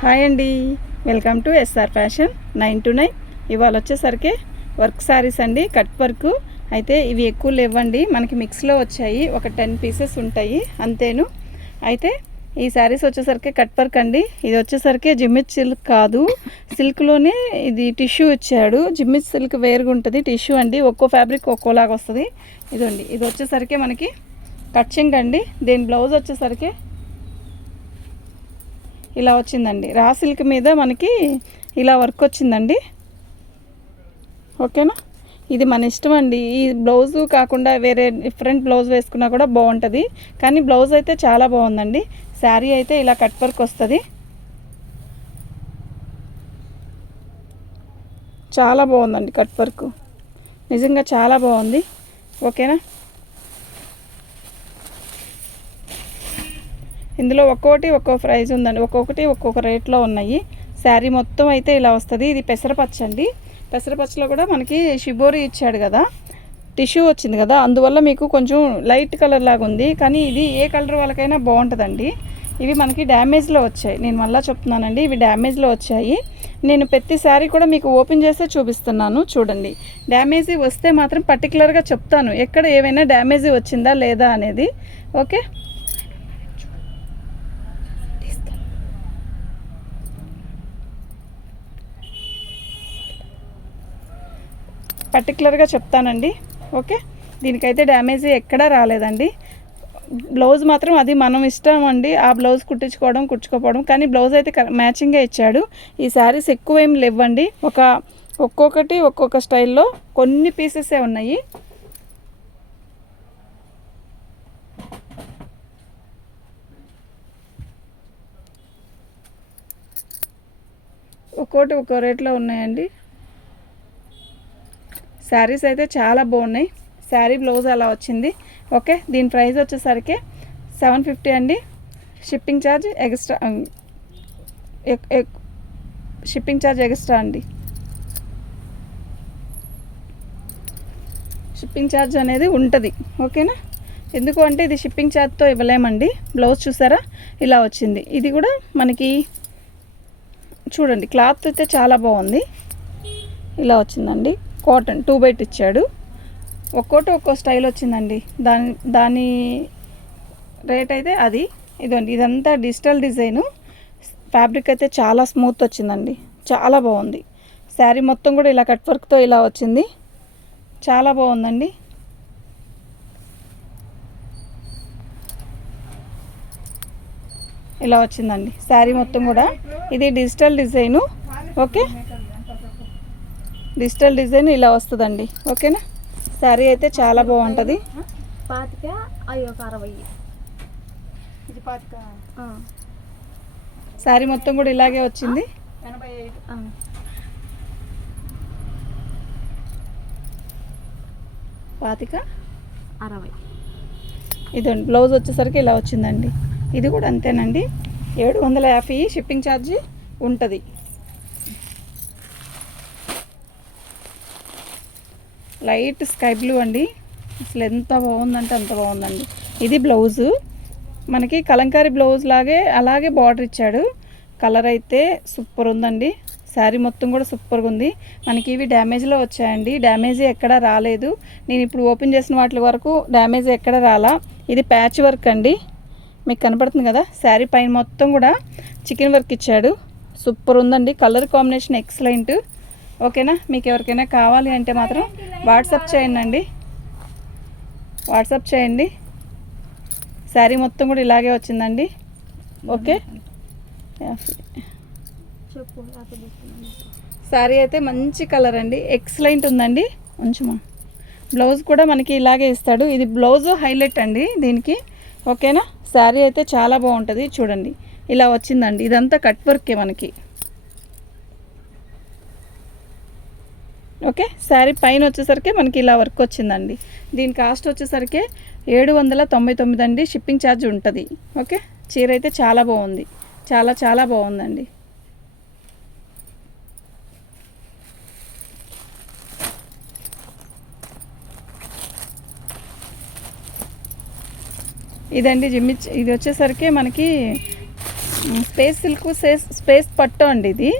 Hi అండి. Welcome to SR fashion nine to nine. ఇవాళ వచ్చేసరికి వర్క్ శారీస్ అండి కట్ వర్క్. అయితే ఇవి ఎక్కువ లేవండి మనకి మిక్స్లో వచ్చాయి ఒక టెన్ పీసెస్ ఉంటాయి అంతేను. అయితే ఈ శారీస్ వచ్చేసరికి కట్ వర్క్ అండి. ఇది వచ్చేసరికి జిమ్మిచ్ సిల్క్ కాదు. సిల్క్లోనే ఇది టిష్యూ ఇచ్చాడు. జిమ్మిచ్ సిల్క్ వేరుగా ఉంటుంది టిష్యూ అండి. ఒక్కో ఫ్యాబ్రిక్ ఒక్కోలాగా వస్తుంది. ఇదండి ఇది వచ్చేసరికి మనకి కచ్చింగ్ అండి. దీని బ్లౌజ్ వచ్చేసరికి ఇలా వచ్చిందండి. రా సిల్క్ మీద మనకి ఇలా వర్క్ వచ్చిందండి. ఓకేనా? ఇది మన ఇష్టం అండి. ఈ బ్లౌజు కాకుండా వేరే డిఫరెంట్ బ్లౌజ్ వేసుకున్నా కూడా బాగుంటుంది. కానీ బ్లౌజ్ అయితే చాలా బాగుందండి. శారీ అయితే ఇలా కట్ వర్క్ వస్తుంది. చాలా బాగుందండి కట్ వర్క్. నిజంగా చాలా బాగుంది. ఓకేనా? ఇందులో ఒక్కొక్కటి ఒక్కో ప్రైజ్ ఉందండి. ఒక్కొక్కటి ఒక్కొక్క రేట్లో ఉన్నాయి. శారీ మొత్తం అయితే ఇలా వస్తుంది. ఇది పెసరపచ్చ అండి. పెసరపచ్చలో కూడా మనకి షిబోరి ఇచ్చాడు కదా. టిష్యూ వచ్చింది కదా. అందువల్ల మీకు కొంచెం లైట్ కలర్ లాగా ఉంది. కానీ ఇది ఏ కలర్ వాళ్ళకైనా బాగుంటుందండి. ఇవి మనకి డ్యామేజ్లో వచ్చాయి. నేను మళ్ళీ చెప్తున్నానండి. ఇవి డ్యామేజ్లో వచ్చాయి. నేను ప్రతి శారీ కూడా మీకు ఓపెన్ చేస్తే చూపిస్తున్నాను. చూడండి. డ్యామేజీ వస్తే మాత్రం పర్టికులర్గా చెప్తాను. ఎక్కడ ఏమైనా డ్యామేజ్ వచ్చిందా లేదా అనేది. ఓకే? పర్టికులర్గా చెప్తానండి. ఓకే? దీనికైతే డ్యామేజ్ ఎక్కడా రాలేదండి. బ్లౌజ్ మాత్రం అది మనం ఇష్టం అండి. ఆ బ్లౌజ్ కుట్టించుకోవడం కుట్టుకోపోవడం కానీ బ్లౌజ్ అయితే మ్యాచింగే ఇచ్చాడు. ఈ శారీస్ ఎక్కువ ఏం లేవండి. ఒక ఒక్కొక్కటి ఒక్కొక్క స్టైల్లో కొన్ని పీసెసే ఉన్నాయి. ఒక్కోటి ఒక్కో రేట్లో ఉన్నాయండి. శారీస్ అయితే చాలా బాగున్నాయి. శారీ బ్లౌజ్ అలా వచ్చింది. ఓకే దీని ప్రైస్ వచ్చేసరికి సెవెన్ ఫిఫ్టీ అండి. Shipping charge extra shipping charge extra అండి. షిప్పింగ్ ఛార్జ్ అనేది ఉంటుంది. ఓకేనా? ఎందుకు అంటే ఇది షిప్పింగ్ ఛార్జ్తో ఇవ్వలేమండి. బ్లౌజ్ చూసారా? ఇలా వచ్చింది. ఇది కూడా మనకి చూడండి క్లాత్ అయితే చాలా బాగుంది. ఇలా వచ్చిందండి. కాటన్ టూ బైట్ ఇచ్చాడు. ఒక్కోటి ఒక్కో స్టైల్ వచ్చిందండి. దాని దాని రేట్ అయితే అది. ఇదండి ఇదంతా డిజిటల్ డిజైను. ఫ్యాబ్రిక్ అయితే చాలా స్మూత్ వచ్చిందండి. చాలా బాగుంది. శారీ మొత్తం కూడా ఇలా కట్ వర్క్తో ఇలా వచ్చింది. చాలా బాగుందండి. ఇలా వచ్చిందండి. శారీ మొత్తం కూడా. ఇది digital design. Okay? Digital design ఇలా వస్తుందండి. ఓకేనా? శారీ అయితే చాలా బాగుంటుంది. పాతిక ఒక అరవై. ఇది పాతిక. శారీ మొత్తం కూడా ఇలాగే వచ్చింది. ఎనభై ఐదు. పాతిక? అరవై. ఇదండి బ్లౌజ్ వచ్చేసరికి ఇలా వచ్చిందండి. ఇది కూడా అంతేనండి. ఏడు వందల యాభై షిప్పింగ్ ఛార్జీ ఉంటుంది. లైట్ స్కై బ్లూ అండి. అసలు ఎంత బాగుందంటే అంత బాగుందండి. ఇది బ్లౌజు. మనకి కలంకారీ బ్లౌజ్ లాగే అలాగే బార్డర్ ఇచ్చాడు. కలర్ అయితే సూపర్ ఉందండి. శారీ మొత్తం కూడా సూపర్గా ఉంది. మనకి ఇవి డ్యామేజ్లో వచ్చాయండి. డ్యామేజ్ ఎక్కడ రాలేదు. నేను ఇప్పుడు ఓపెన్ చేసిన వాటి వరకు డ్యామేజ్ ఎక్కడ రాలా. ఇది ప్యాచ్ వర్క్ అండి. మీకు కనపడుతుంది కదా? శారీ పైన మొత్తం కూడా చికెన్ వర్క్ ఇచ్చాడు. సూపర్ ఉందండి. Colour combination excellent. ఓకేనా? మీకు ఎవరికైనా కావాలి అంటే మాత్రం వాట్సాప్ చేయండి అండి వాట్సాప్ చేయండి. శారీ మొత్తం కూడా ఇలాగే వచ్చిందండి. ఓకే. శారీ అయితే మంచి కలర్ అండి. ఎక్సలెంట్ ఉందండి. కొంచెమా బ్లౌజ్ కూడా మనకి ఇలాగే ఇస్తాడు. ఇది బ్లౌజ్ హైలైట్ అండి దీనికి. ఓకేనా? శారీ అయితే చాలా బాగుంటుంది. చూడండి. ఇలా వచ్చిందండి. ఇదంతా కట్ వర్కే మనకి. ఓకే? శారీ పైన వచ్చేసరికి మనకి ఇలా వర్క్ వచ్చిందండి. దీని కాస్ట్ వచ్చేసరికి ఏడు వందల తొంభై తొమ్మిది అండి. షిప్పింగ్ ఛార్జ్ ఉంటుంది. ఓకే? చీర అయితే చాలా బాగుంది. చాలా చాలా బాగుందండి. ఇదండి జిమ్మి ఇది వచ్చేసరికి మనకి స్పేస్ సిల్క్ స్పేస్ స్పేస్ పట్టు అండి ఇది.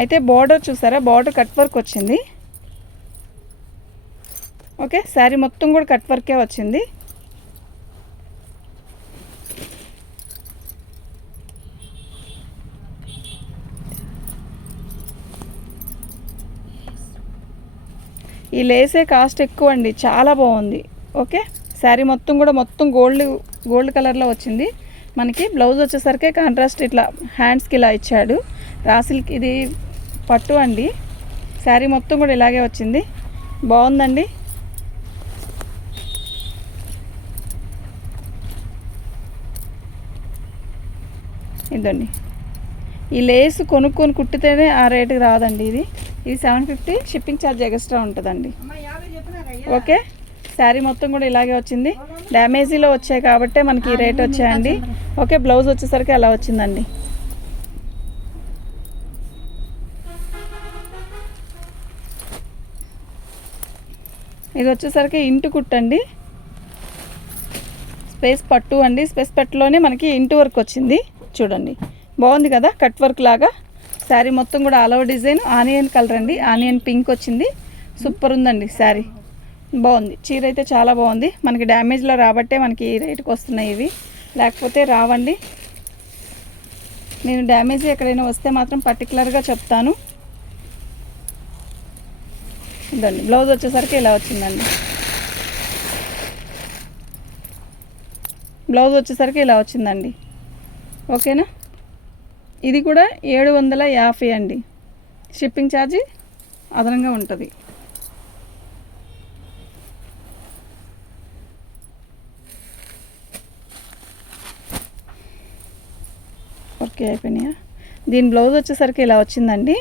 అయితే బార్డర్ చూసారా? బార్డర్ కట్ వర్క్ వచ్చింది. ఓకే శారీ మొత్తం కూడా కట్ వర్కే వచ్చింది. ఈ లేసే కాస్ట్ ఎక్కువ అండి చాలా బాగుంది. ఓకే శారీ మొత్తం కూడా మొత్తం గోల్డ్ గోల్డ్ కలర్లో వచ్చింది. మనకి బ్లౌజ్ వచ్చేసరికి కాంట్రాస్ట్ ఇట్లా హ్యాండ్స్కి ఇలా ఇచ్చాడు. రాసిల్కి ఇది పట్టు అండి. శారీ మొత్తం కూడా ఇలాగే వచ్చింది. బాగుందండి. ఇదండి. ఈ లేస్ కొనుక్కొని కుట్టితేనే ఆ రేటుకి రాదండి ఇది. ఇది seven fifty shipping charge extra ఉంటుందండి. ఓకే? శారీ మొత్తం కూడా ఇలాగే వచ్చింది. డ్యామేజీలో వచ్చాయి కాబట్టే మనకి ఈ రేట్ వచ్చాయండి. ఓకే బ్లౌజ్ వచ్చేసరికి అలా వచ్చిందండి. ఇది వచ్చేసరికి ఇంటు కుట్టండి. స్పేస్ పట్టు అండి. స్పేస్ పట్టులోనే మనకి ఇంటు వర్క్ వచ్చింది. చూడండి. బాగుంది కదా? కట్ వర్క్ లాగా. శారీ మొత్తం కూడా all over design. Onion colour అండి. ఆనియన్ పింక్ వచ్చింది. సూపర్ ఉందండి శారీ. బాగుంది. చీర అయితే చాలా బాగుంది. మనకి డ్యామేజ్లో రాబట్టే మనకి ఈ రేటుకి వస్తున్నాయి ఇవి. లేకపోతే రావండి. నేను డ్యామేజ్ ఎక్కడైనా వస్తే మాత్రం పర్టికులర్గా చెప్తాను. ఇదండి. బ్లౌజ్ వచ్చేసరికి ఇలా వచ్చిందండి. బ్లౌజ్ వచ్చేసరికి ఇలా వచ్చిందండి. ఓకేనా? ఇది కూడా ఏడు వందల యాభై అండి. షిప్పింగ్ ఛార్జీ అదనంగా ఉంటుంది. ఓకే అయిపోయినాయా? దీని బ్లౌజ్ వచ్చేసరికి ఇలా వచ్చిందండి.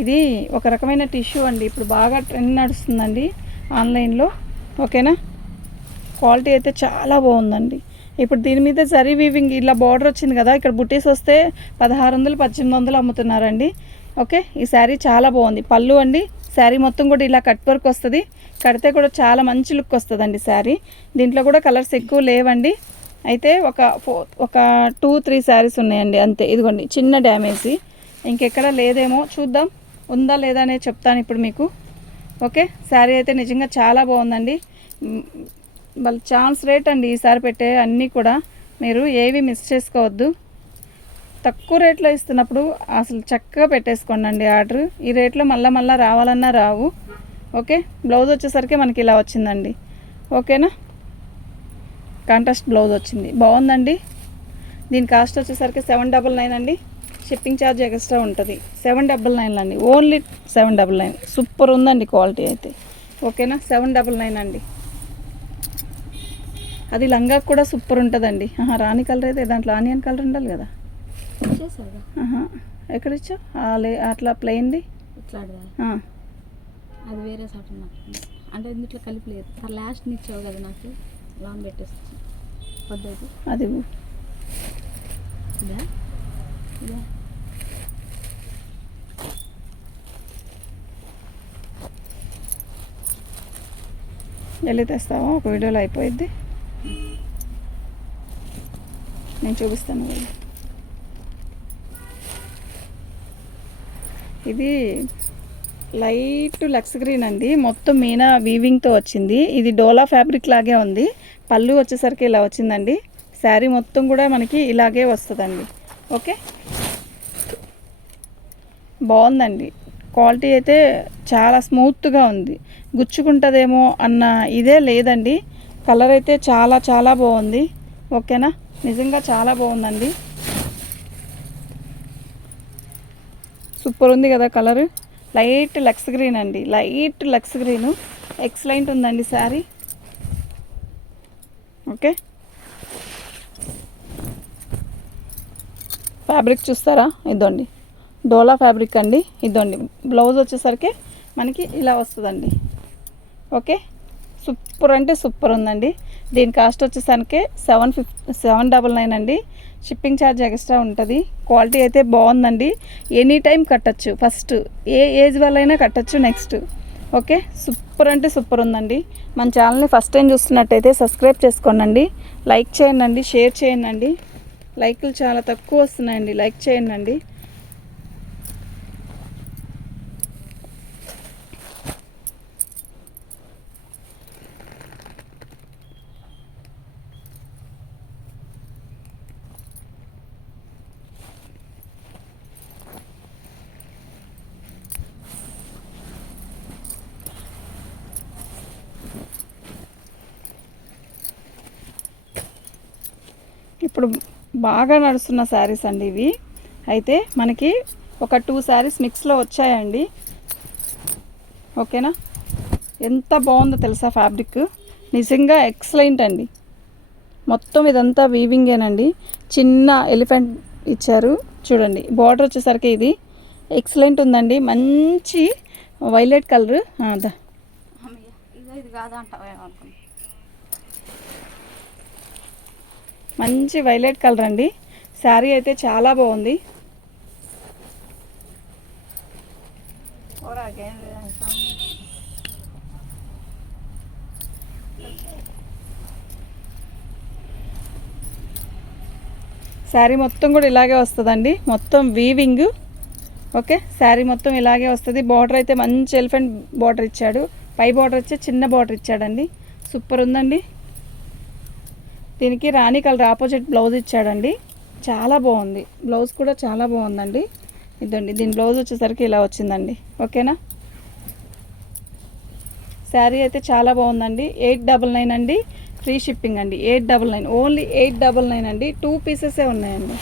ఇది ఒక రకమైన టిష్యూ అండి. ఇప్పుడు బాగా ట్రెండ్ నడుస్తుందండి ఆన్లైన్లో. ఓకేనా? క్వాలిటీ అయితే చాలా బాగుందండి. ఇప్పుడు దీని మీద జరీ వీవింగ్ ఇలా బార్డర్ వచ్చింది కదా ఇక్కడ బుటీస్ వస్తే పదహారు వందలు పద్దెనిమిది వందలు అమ్ముతున్నారండి. ఓకే ఈ శారీ చాలా బాగుంది. పళ్ళు అండి శారీ మొత్తం కూడా ఇలా కట్ వర్క్ వస్తుంది. కడితే కూడా చాలా మంచి లుక్ వస్తుందండి శారీ. దీంట్లో కూడా కలర్స్ ఎక్కువ లేవండి. అయితే ఒక ఫోర్ ఒక టూ త్రీ శారీస్ ఉన్నాయండి అంతే. ఇదిగోండి చిన్న డ్యామేజీ ఇంకెక్కడ లేదేమో చూద్దాం. ఉందా లేదా అనేది చెప్తాను ఇప్పుడు మీకు. ఓకే శారీ అయితే నిజంగా చాలా బాగుందండి. వాళ్ళు ఛాన్స్ రేట్ అండి ఈసారి పెట్టే అన్నీ కూడా. మీరు ఏవి మిస్ చేసుకోవద్దు. తక్కువ రేట్లో ఇస్తున్నప్పుడు అసలు చక్కగా పెట్టేసుకోండి అండి ఆర్డర్. ఈ రేట్లో మళ్ళీ మళ్ళీ రావాలన్నా రావు. ఓకే? బ్లౌజ్ వచ్చేసరికి మనకి ఇలా వచ్చిందండి. ఓకేనా? కాంట్రాస్ట్ బ్లౌజ్ వచ్చింది. బాగుందండి. దీని కాస్ట్ వచ్చేసరికి సెవెన్ డబల్ నైన్ అండి. షిప్పింగ్ ఛార్జ్ ఎక్స్ట్రా ఉంటుంది. సెవెన్ డబల్ నైన్ అండి only seven double nine super ఉందండి క్వాలిటీ అయితే. ఓకేనా? సెవెన్ డబల్ నైన్ అండి. అది లంగా కూడా సూపర్ ఉంటుందండి. ఆహా రాణి కలర్ అయితే దాంట్లో ఆనియన్ కలర్ ఉండాలి కదా? ఎక్కడ ఇచ్చావు అట్లా ప్లెయిన్ది అది వేరే నాకు అంటే ఇందులో కలిపి లేదు. లాస్ట్ ఇచ్చావు కదా నాకు? లాంగ్ పెట్టేసి. వద్దది. అది వెళ్ళి తెస్తావా? ఒక వీడియోలో అయిపోయిద్ది. నేను చూపిస్తాను ఇది లైట్ లక్స్ గ్రీన్ అండి. మొత్తం మీనా వీవింగ్తో వచ్చింది. ఇది డోలా ఫ్యాబ్రిక్ లాగే ఉంది. పళ్ళు వచ్చేసరికి ఇలా వచ్చిందండి. శారీ మొత్తం కూడా మనకి ఇలాగే వస్తుందండి. ఓకే? బాగుందండి. క్వాలిటీ అయితే చాలా స్మూత్గా ఉంది. గుచ్చుకుంటుందేమో అన్న ఇదే లేదండి. కలర్ అయితే చాలా చాలా బాగుంది. ఓకేనా? నిజంగా చాలా బాగుందండి. సూపర్ ఉంది కదా కలర్. లైట్ లక్స్ గ్రీన్ అండి. Light lux green. ఎక్సలెంట్ ఉందండి శారీ. ఓకే. ఫ్యాబ్రిక్ చూస్తారా? ఇదండి. డోలా ఫ్యాబ్రిక్ అండి. ఇదండి. బ్లౌజ్ వచ్చేసరికి మనకి ఇలా వస్తుందండి. ఓకే. సూపర్ అంటే సూపర్ ఉందండి. దీని కాస్ట్ వచ్చేసరికి సెవెన్ ఫిఫ్ సెవెన్ డబల్ నైన్ అండి. షిప్పింగ్ ఛార్జ్ ఎక్స్ట్రా ఉంటుంది. క్వాలిటీ అయితే బాగుందండి. ఎనీ టైం కట్టచ్చు. ఫస్ట్ ఏ ఏజ్ వాళ్ళైనా కట్టచ్చు నెక్స్ట్. ఓకే? సూపర్ అంటే సూపర్ ఉందండి. మన ఛానల్ని ఫస్ట్ టైం చూస్తున్నట్టయితే సబ్స్క్రైబ్ చేసుకోండి లైక్ చేయండి షేర్ చేయండి. లైక్లు చాలా తక్కువ వస్తున్నాయండి. లైక్ చేయండి అండి ఇప్పుడు బాగా నడుస్తున్న శారీస్ అండి ఇవి. అయితే మనకి ఒక టూ శారీస్ మిక్స్లో వచ్చాయండి. ఓకేనా? ఎంత బాగుందో తెలుసా ఫ్యాబ్రిక్? నిజంగా ఎక్సలెంట్ అండి. మొత్తం ఇదంతా వీవింగేనండి చిన్న ఎలిఫెంట్ ఇచ్చారు. చూడండి బార్డర్ వచ్చేసరికి ఇది ఎక్సలెంట్ ఉందండి. మంచి వైలెట్ కలర్. అదా ఇది ఇది మంచి వైలెట్ కలర్ అండి. శారీ అయితే చాలా బాగుంది. శారీ మొత్తం కూడా ఇలాగే వస్తుందండి. మొత్తం వీవింగ్ ఓకే? శారీ మొత్తం ఇలాగే వస్తుంది. బార్డర్ అయితే మంచి ఎలిఫెంట్ బార్డర్ ఇచ్చాడు. పై బార్డర్ వచ్చి చిన్న బార్డర్ ఇచ్చాడండి. సూపర్ ఉందండి. దీనికి రాణి కలర్ ఆపోజిట్ బ్లౌజ్ ఇచ్చాడండి. చాలా బాగుంది. బ్లౌజ్ కూడా చాలా బాగుందండి. ఇదండి దీని బ్లౌజ్ వచ్చేసరికి ఇలా వచ్చిందండి. ఓకేనా? శారీ అయితే చాలా బాగుందండి. ఎయిట్ డబల్ నైన్ అండి. ఫ్రీ షిప్పింగ్ అండి. Eight double nine. Only eight double nine అండి. టూ పీసెసే ఉన్నాయండి.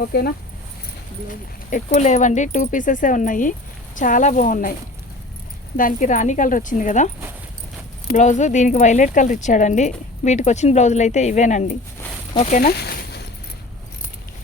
ఓకేనా? ఎక్కువ లేవండి. టూ పీసెసే ఉన్నాయి. చాలా బాగున్నాయి. దానికి రాణి కలర్ వచ్చింది కదా? బ్లౌజు దీనికి వైలెట్ కలర్ ఇచ్చాడండి. వీటికి వచ్చిన బ్లౌజులు అయితే ఇవేనండి. ఓకేనా?